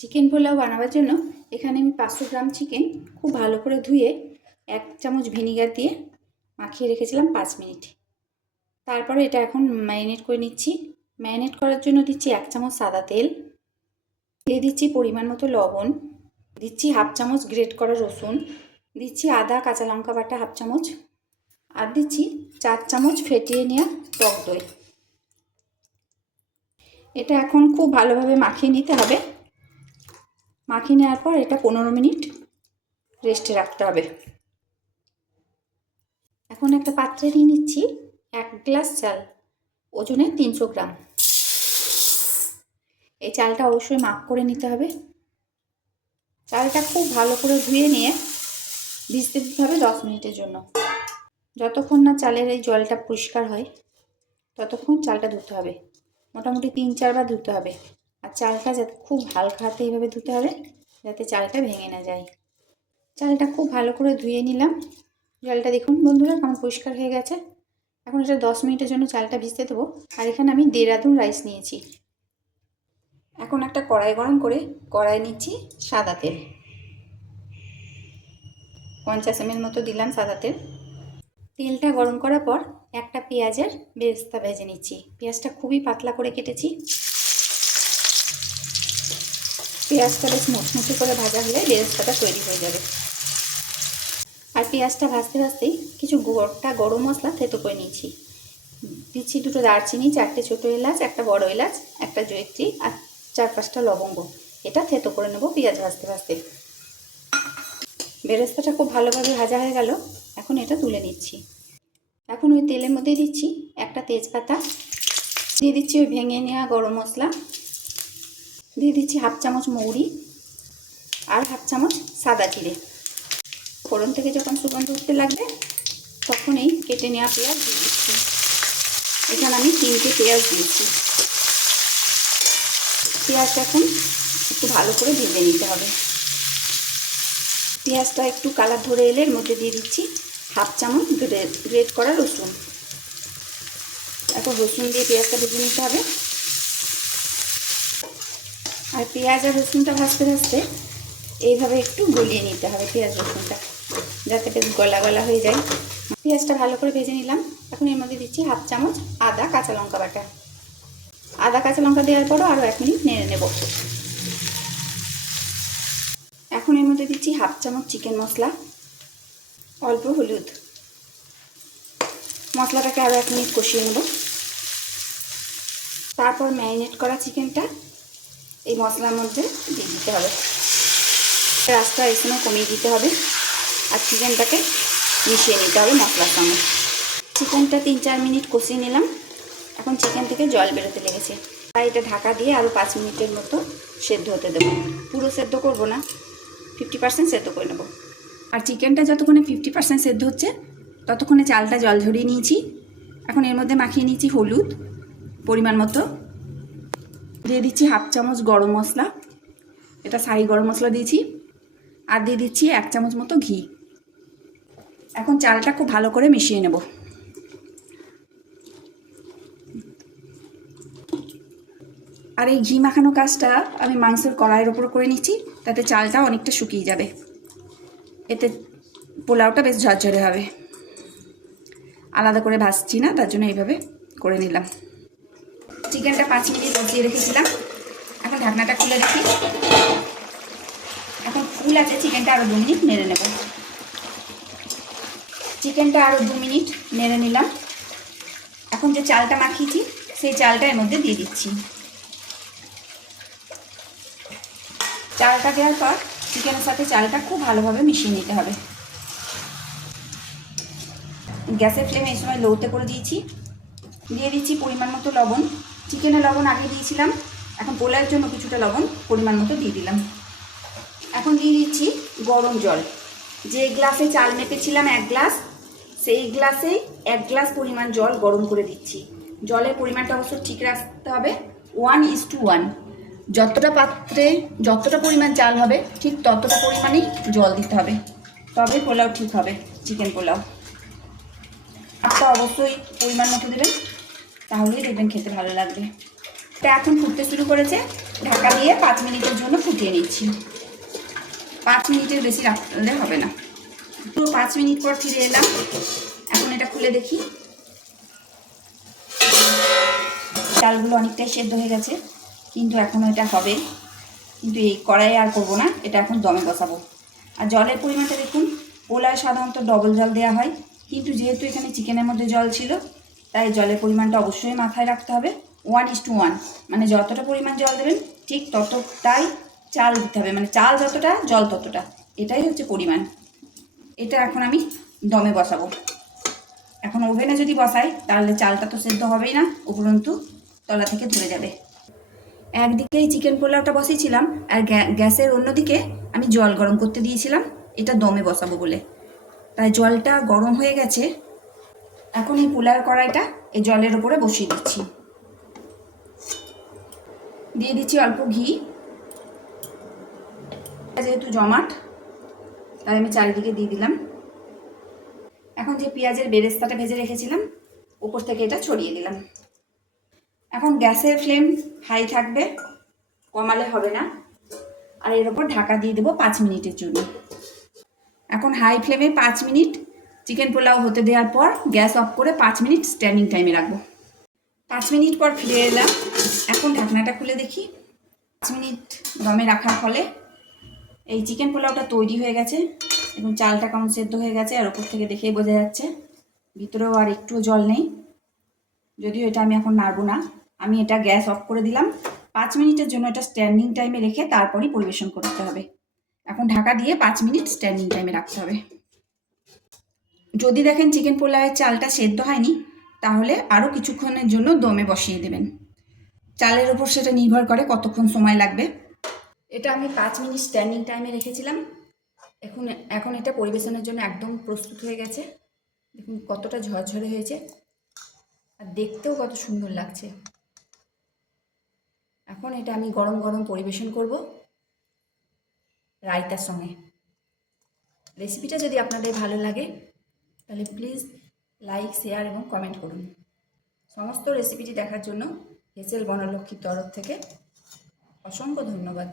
Chicken pulao বানাবার জন্য এখানে আমি 500 গ্রাম চিকেন খুব ভালো করে ধুয়ে 1 চামচ ভিনিগার দিয়ে মাখিয়ে রেখেছিলাম 5 মিনিট। তারপরে এটা এখন ম্যারিনেট করে নিচ্ছি। ম্যারিনেট করার জন্য দিচ্ছি 1 চামচ সাদা তেল, দিয়ে দিচ্ছি পরিমাণ মতো লবণ, দিচ্ছি হাফ চামচ গ্রেট করা রসুন, দিচ্ছি আদা কাঁচা লঙ্কা বাটা হাফ চামচ, আর দিচ্ছি 4 চামচ ফেটিয়ে নেওয়া টক দই। এটা এখন খুব ভালোভাবে মাখিয়ে নিতে হবে। মাখিয়ে নেওয়ার পর এটা 15 মিনিট রেস্টে রাখতে হবে। এখন একটা পাত্রে নিয়ে নিচ্ছি 1 গ্লাস চাল, ওজনে 300 গ্রাম। এই চালটা অবশ্যই মাপ করে নিতে হবে। চালটা খুব ভালো করে ধুয়ে নিয়ে ভিজতে দিতে হবে 10 মিনিটের জন্য। যতক্ষণ না চালের এই জলটা পরিষ্কার হয় ততক্ষণ চালটা ধুতে হবে। মোটামুটি 3-4 বার ধুতে হবে। আর চালটা যাতে খুব হালকা হাতে এইভাবে ধুতে হবে যাতে চালটা ভেঙে না যায়। চালটা খুব ভালো করে ধুয়ে নিলাম। জলটা দেখুন বন্ধুরা কেমন পরিষ্কার হয়ে গেছে। এখন এটা 10 মিনিটের জন্য চালটা ভিজতে দেবো। আর এখানে আমি দেরাদুন রাইস নিয়েছি। এখন একটা কড়াই গরম করে কড়াই নিচ্ছি সাদা তেল, 50 ml মতো দিলাম সাদা তেল। তেলটা গরম করার পর একটা পেঁয়াজের বেরেস্তা ভেজে নিচ্ছি। পেঁয়াজটা খুবই পাতলা করে কেটেছি। পেঁয়াজটা বেশ মুচমুচে করে ভাজা হলে বেরেস্তাটা তৈরি হয়ে যাবে। আর পেঁয়াজটা ভাজতে ভাজতেই কিছু গোটা গরম মশলা থেতো করে নিয়েছি। দিচ্ছি 2টো দারচিনি, 4টে ছোটো এলাচ, একটা বড় এলাচ, একটা জয়িত্রী আর 4-5টা লবঙ্গ। এটা থেতো করে নেব পেঁয়াজ ভাজতে ভাজতে। বেরেস্তাটা খুব ভালোভাবে ভাজা হয়ে গেল। এখন এটা তুলে নিচ্ছি। এখন ওই তেলের মধ্যে দিচ্ছি একটা তেজপাতা, দিয়ে দিচ্ছি ওই ভেঙে নেওয়া গরম মশলা, দিয়ে দিচ্ছি হাফ চামচ মৌরি আর হাফ চামচ সাদা জিরে। ফোড়ন থেকে যখন সুগন্ধ উঠতে লাগবে তখন এই কেটে নেওয়া পেঁয়াজ দিয়ে দিচ্ছি। এখানে আমি 3টে পেঁয়াজ দিয়েছি। পেঁয়াজটা এখন একটু ভালো করে ভেজে নিতে হবে। পেঁয়াজটা একটু কালার ধরে এলে এর মধ্যে দিয়ে দিচ্ছি হাফ চামচ গ্রেট করা রসুন। এখন রসুন দিয়ে পেঁয়াজটা ভেজে নিতে হবে। আর পেঁয়াজ আর রসুনটা ভাজতে ভাজতে এইভাবে একটু গলিয়ে নিতে হবে পেঁয়াজ রসুনটা, যাতে বেশ গলা গলা হয়ে যায়। পেঁয়াজটা ভালো করে ভেজে নিলাম। এখন এর মধ্যে দিচ্ছি হাফ চামচ আদা কাঁচা লঙ্কা বাটা। আদা কাঁচা লঙ্কা দেওয়ার পরও আরও 1 মিনিট নেড়ে নেব। এখন এর মধ্যে দিচ্ছি হাফ চামচ চিকেন মশলা, অল্প হলুদ। মশলাটাকে আরও 1 মিনিট কষিয়ে নেব। তারপর ম্যারিনেট করা চিকেনটা এই মশলার মধ্যে দিয়ে দিতে হবে। রাস্তা এই সময় কমিয়ে দিতে হবে আর চিকেনটাকে মিশিয়ে নিতে হবে মশলার সঙ্গে। চিকেনটা 3-4 মিনিট কষিয়ে নিলাম। এখন চিকেন থেকে জল বেরোতে লেগেছে, তাই এটা ঢাকা দিয়ে আরও 5 মিনিটের মতো সেদ্ধ হতে দেবো। পুরো সেদ্ধ করব না, 50% সেদ্ধ করে নেব। আর চিকেনটা যতক্ষণে 50% সেদ্ধ হচ্ছে ততক্ষণে চালটা জল ঝরিয়ে নিয়েছি। এখন এর মধ্যে মাখিয়ে নিয়েছি হলুদ পরিমাণ মতো, দিয়ে দিচ্ছি হাফ চামচ গরম মশলা, এটা শাহি গরম মশলা দিয়েছি, আর দিয়ে দিচ্ছি 1 চামচ মতো ঘি। এখন চালটা খুব ভালো করে মিশিয়ে নেব। আর এই ঘি মাখানো কাজটা আমি মাংসের কড়াইয়ের ওপর করে নিচ্ছি, তাতে চালটা অনেকটা শুকিয়ে যাবে। এতে পোলাওটা বেশ ঝরঝরে হবে। আলাদা করে ভাজছি না, তার জন্য এইভাবে করে নিলাম। চিকেনটা 5 মিনিট বসিয়ে রেখেছিলাম। এখন ঢাকনাটা খুলে রাখি। এখন ফুল আছে, চিকেনটা আরও 2 মিনিট নেড়ে নেব। চিকেনটা আরও 2 মিনিট নেড়ে নিলাম। এখন যে চালটা মাখিয়েছি সেই চালটা এর মধ্যে দিয়ে দিচ্ছি। চালটা দেওয়ার পর চিকেনের সাথে চালটা খুব ভালোভাবে মিশিয়ে নিতে হবে। গ্যাসের ফ্লেম এই সময় লোতে করে দিয়েছি। দিয়ে দিচ্ছি পরিমাণ মতো লবণ। চিকেনে লবণ আগে দিয়েছিলাম, এখন পোলাওর জন্য কিছুটা লবণ পরিমাণ মতো দিয়ে দিলাম। এখন দিয়ে দিচ্ছি গরম জল। যে গ্লাসে চাল মেপেছিলাম 1 গ্লাস, সেই গ্লাসেই 1 গ্লাস পরিমাণ জল গরম করে দিচ্ছি। জলের পরিমাণটা অবশ্য ঠিক রাখতে হবে, 1:1। যতটা পাত্রে যতটা পরিমাণ চাল হবে ঠিক ততটা পরিমাণেই জল দিতে হবে, তবে পোলাও ঠিক হবে, চিকেন পোলাও। আপনারা অবশ্যই পরিমাণ মতো দেবেন, তাহলেই দেখবেন খেতে ভালো লাগবে। এটা এখন ফুটতে শুরু করেছে। ঢাকা দিয়ে 5 মিনিটের জন্য ফুটিয়ে নিচ্ছি। 5 মিনিটের বেশি রাখলে হবে না। পুরো 5 মিনিট পর ফিরে এলাম। এখন এটা খুলে দেখি। চালগুলো অনেকটাই সেদ্ধ হয়ে গেছে, কিন্তু এখনও এটা হবে। কিন্তু এই কড়াইয়ে আর করবো না, এটা এখন দমে বসাবো। আর জলের পরিমাণটা দেখুন, পোলায় সাধারণত ডবল জল দেওয়া হয়, কিন্তু যেহেতু এখানে চিকেনের মধ্যে জল ছিল, তাই জলের পরিমাণটা অবশ্যই মাথায় রাখতে হবে। 1:1, মানে যতটা পরিমাণ জল দেবেন ঠিক ততটাই চাল দিতে হবে, মানে চাল যতটা জল ততটা, এটাই হচ্ছে পরিমাণ। এটা এখন আমি দমে বসাবো। এখন ওভেনে যদি বসাই তাহলে চালটা তো সেদ্ধ হবেই না, উপরন্তু তলা থেকে ধরে যাবে। একদিকেই চিকেন পোলাওটা বসিয়েছিলাম, আর গ্যাসের অন্যদিকে আমি জল গরম করতে দিয়েছিলাম এটা দমে বসাবো বলে। তাই জলটা গরম হয়ে গেছে। এখন এই পোলার কড়াইটা এই জলের ওপরে বসিয়ে দিচ্ছি। দিয়ে দিচ্ছি অল্প ঘি। যেহেতু জমাট, তাই আমি চারিদিকে দিয়ে দিলাম। এখন যে পেঁয়াজের বেরেস্তাটা ভেজে রেখেছিলাম, উপর থেকে এটা ছড়িয়ে দিলাম। এখন গ্যাসের ফ্লেম হাই থাকবে, কমালে হবে না। আর এর ওপর ঢাকা দিয়ে দেবো 5 মিনিটের জন্য। এখন হাই ফ্লেমে 5 মিনিট চিকেন পোলাও হতে দেওয়ার পর গ্যাস অফ করে 5 মিনিট স্ট্যান্ডিং টাইমে রাখবো। 5 মিনিট পর ফিরে এলাম। এখন ঢাকনাটা খুলে দেখি। 5 মিনিট দমে রাখার ফলে এই চিকেন পোলাওটা তৈরি হয়ে গেছে। এবং চালটা কেমন সেদ্ধ হয়ে গেছে, আর ওপর থেকে দেখেই বোঝা যাচ্ছে। ভিতরেও আর একটুও জল নেই, যদিও এটা আমি এখন নাড়বো না। আমি এটা গ্যাস অফ করে দিলাম। 5 মিনিটের জন্য এটা স্ট্যান্ডিং টাইমে রেখে তারপরই পরিবেশন করতে হবে। এখন ঢাকা দিয়ে 5 মিনিট স্ট্যান্ডিং টাইমে রাখতে হবে। যদি দেখেন চিকেন পোলাওয়ের চালটা সেদ্ধ হয়নি, তাহলে আরও কিছুক্ষণের জন্য দমে বসিয়ে দেবেন। চালের ওপর সেটা নির্ভর করে কতক্ষণ সময় লাগবে। এটা আমি 5 মিনিট স্ট্যান্ডিং টাইমে রেখেছিলাম। এখন এটা পরিবেশনের জন্য একদম প্রস্তুত হয়ে গেছে। দেখুন কতটা ঝরঝরে হয়েছে, আর দেখতেও কত সুন্দর লাগছে। এখন এটা আমি গরম গরম পরিবেশন করব রায়তার সঙ্গে। রেসিপিটা যদি আপনাদের ভালো লাগে তাহলে প্লিজ লাইক, শেয়ার এবং কমেন্ট করুন। সমস্ত রেসিপিটি দেখার জন্য হেসেল বনলক্ষ্মীর তরফ থেকে অসংখ্য ধন্যবাদ।